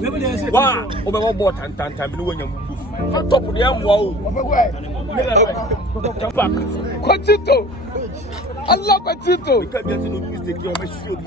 Wow, over bought and time when you on top of the wall. Quantito. I love Quantito. You can't get any mistake. You're my shield.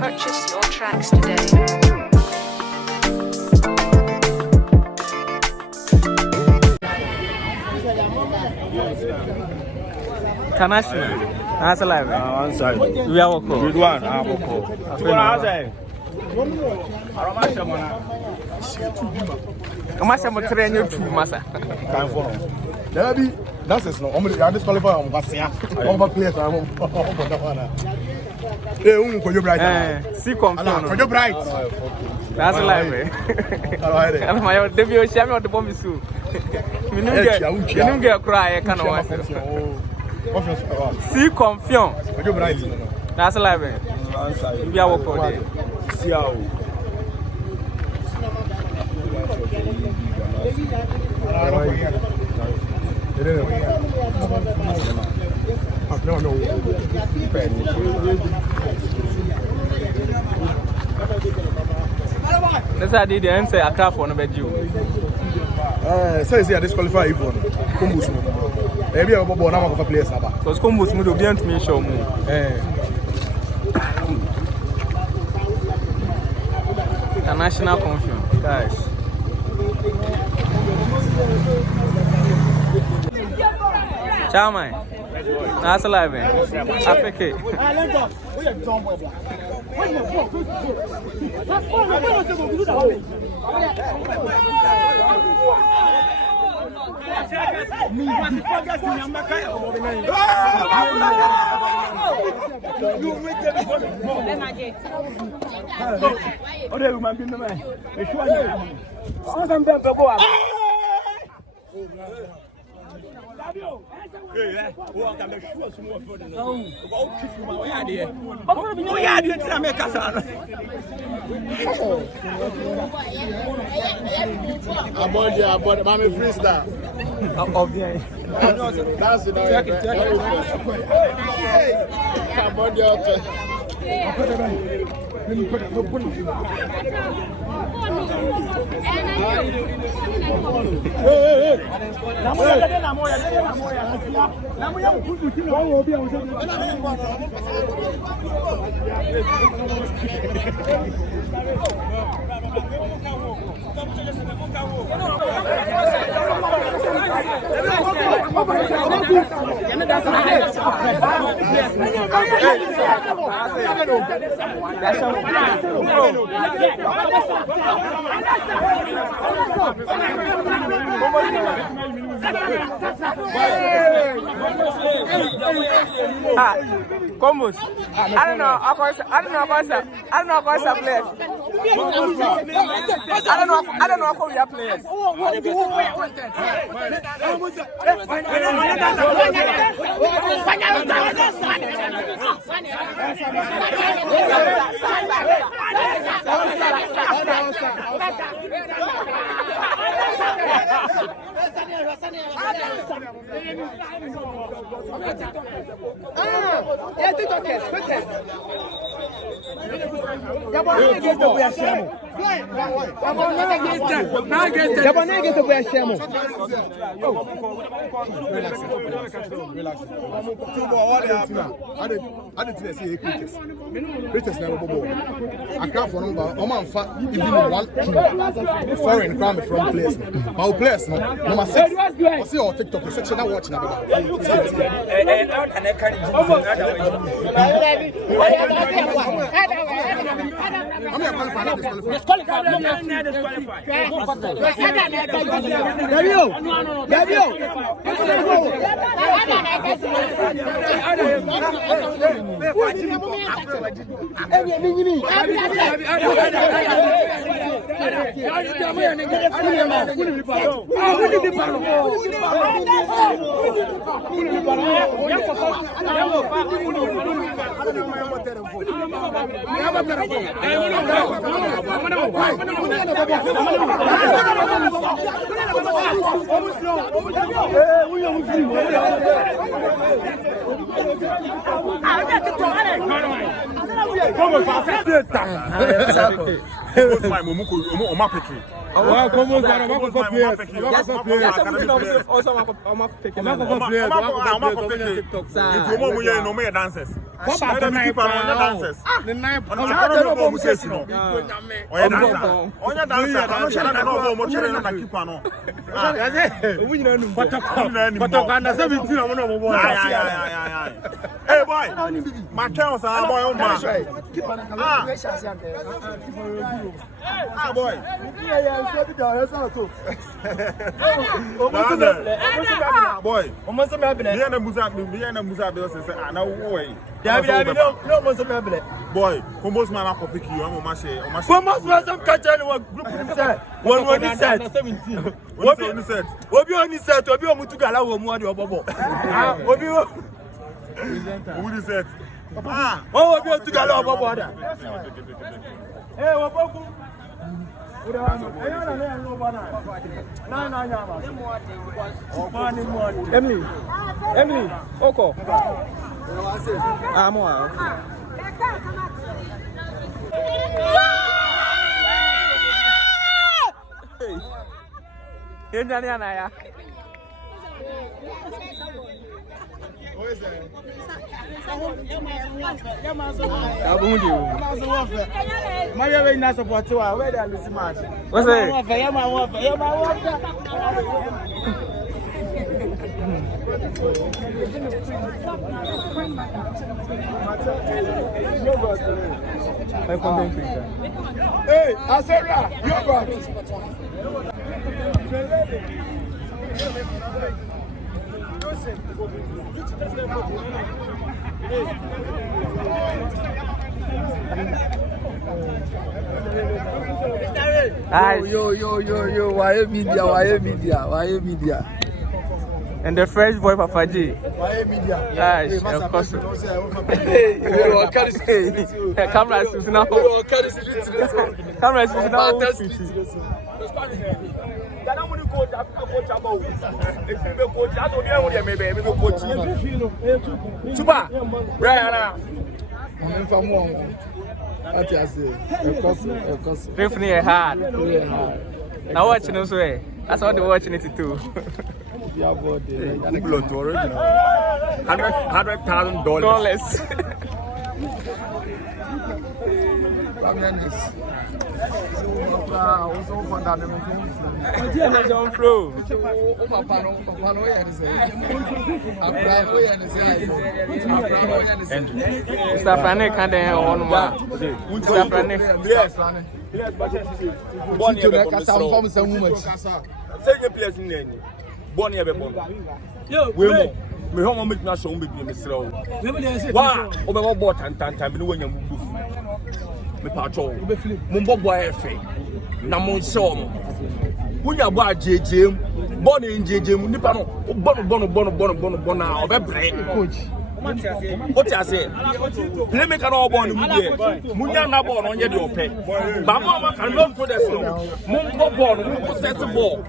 Purchase your tracks today. International. That's alive. One side. We are working. Good one. I'm okay. Come on, some train you to Massa. Confion. Maybe that's it. No, I'm disqualified. I'm players. Hey, you bright. See confion. You bright. That's alive. I'm my debut. Shame on the bomb is so. You don't get a cry. I can't watch. See confion. You bright. That's alive. We are working. See how. That's how I did the answer. I can't for no bed you. So is he disqualified? Kumbus. Maybe I'm going to go players. Because Kumbus will be to me show me. International confion, guys. Chairman, that's alive. Africa. About I'm a freestyle. That's it. Combos. I don't know. I don't know about players. I don't know how we are players. I can't for number. I'm on fat even one foreign crime from place. My place number 6. I see on TikTok the section I watching about. I'm Hey boy, my chance are boy on my. Ah boy. Boy, almost a boy, almost my pick you. I'm my share. Almost some catch anyone. One said 17. What you said? What you only said to be able to Gala or more your bubble. What you said? Ah, oh, we to Gala or water. Hey, Opoku. Emily, Oko. Amwa. Hey. Nani anaya? Hey, Asera, yogurt. Yo, why media? And the fresh boy Papa G. Why media? Of course. Camera is now. Camera is now. Super. Right. Definitely hard. Now watching us way. That's what they're watching it too. Me home make na show me be me sro. Wa, o be go tan me no wanya mu bufu. Me pa cho. Mo bobo efe. Na mo show mo. Wunya bo ajejem. Bo na njejem nipa no. Bo na obebre coach. What you say? Let me can all born Munya na born on your pay. Mama can not put us on. Mungo born, who set the ball.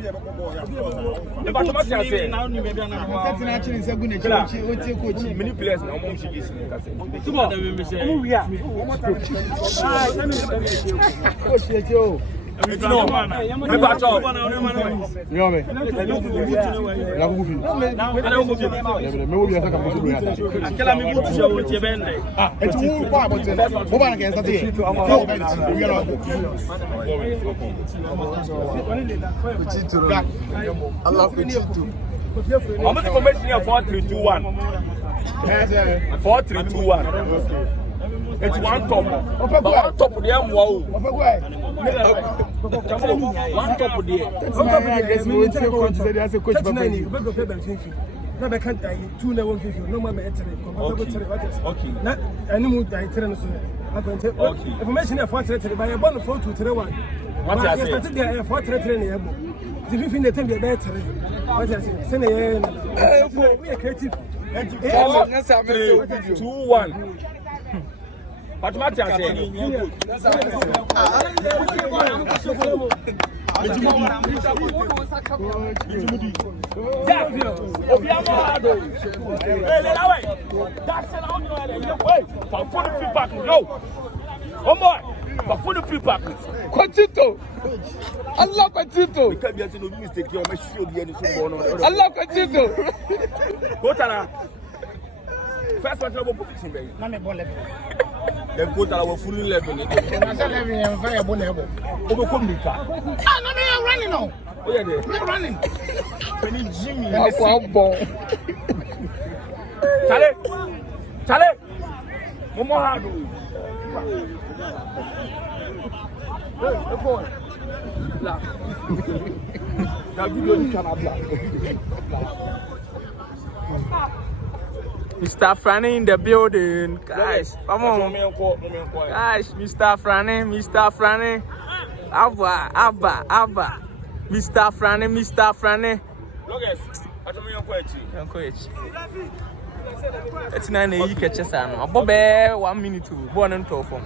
The bottom of you say, many players now. It's no man. Me back up. Nyome. La kufi. Me wo bi asa kan kufi ya. Kila mi butu je wo tie bende. Ah, etu wo kwa bote. Mo ba na ke asa tie. Allah kuchitu. How much information here? 4321. 4321. It's one top. But one top of the M. Wow. One top of the na be kan dai 2 na 150 no ma be etere comfortable tere what is okay na ani mu dai tere no so akwante information e for tere ba ye bon 4231 what you say started there 433 na ye bo the 50 na tem be tere what you say say na ye we are creative 21 But what you say Allah Quantito. Allah Quantito. First one trouble position baby. Na me ball level. Dem go tell our full level. Na say level em fire ball level. Obo come me car. Ah no me running now. Oh yeah there. Me running. When you Jimmy. Chale. Momo hard. Hey, boy. La. Na video ni kana black. Mr. Franny in the building, guys. Come on, guys. Mr. Franny. Abba. Mr. Franny. It's 9 you catch us on. Bobby, 1 minute to born and to form.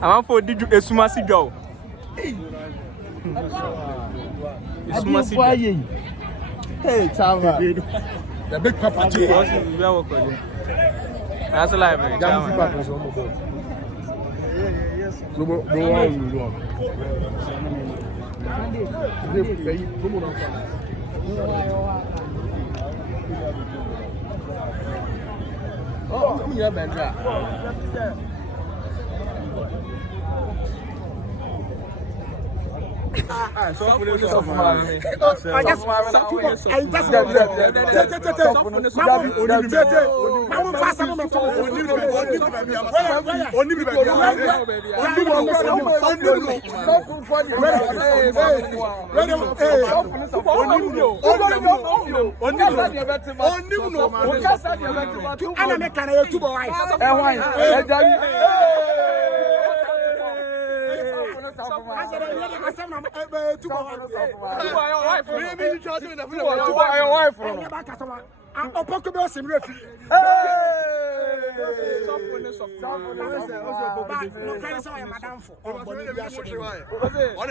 I'm for did you a sumasi go? Hey, Chava. The big papa. That's a library. Oh, yeah, man. So Opoku Bilson refi. I'm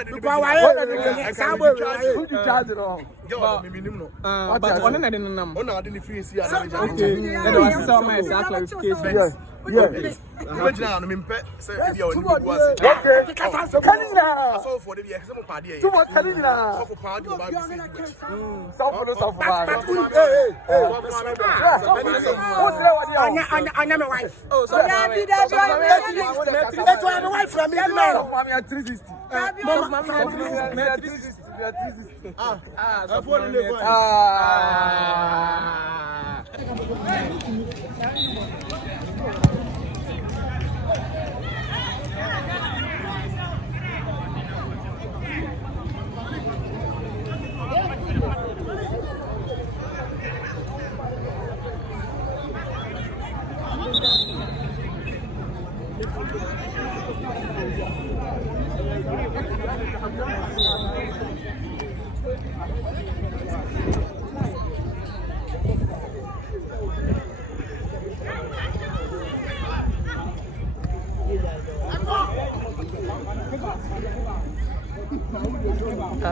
my wife. Oh, so that's my wife from me now. Mommy at 360. Mommy at 360.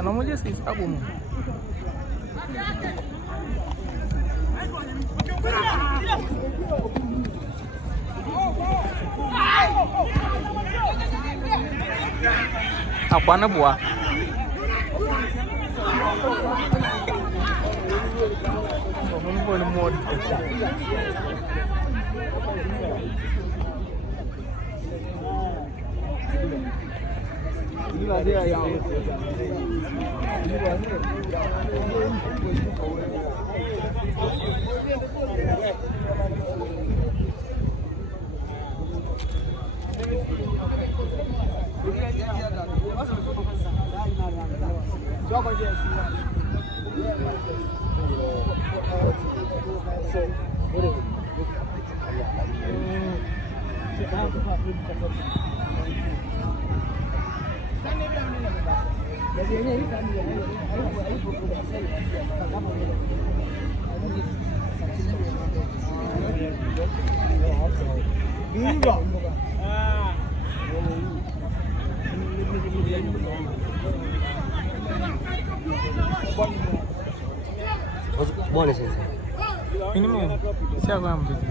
No mo just is abo mo. Apa na buah? Ball is inside. Minimum. See how I'm doing.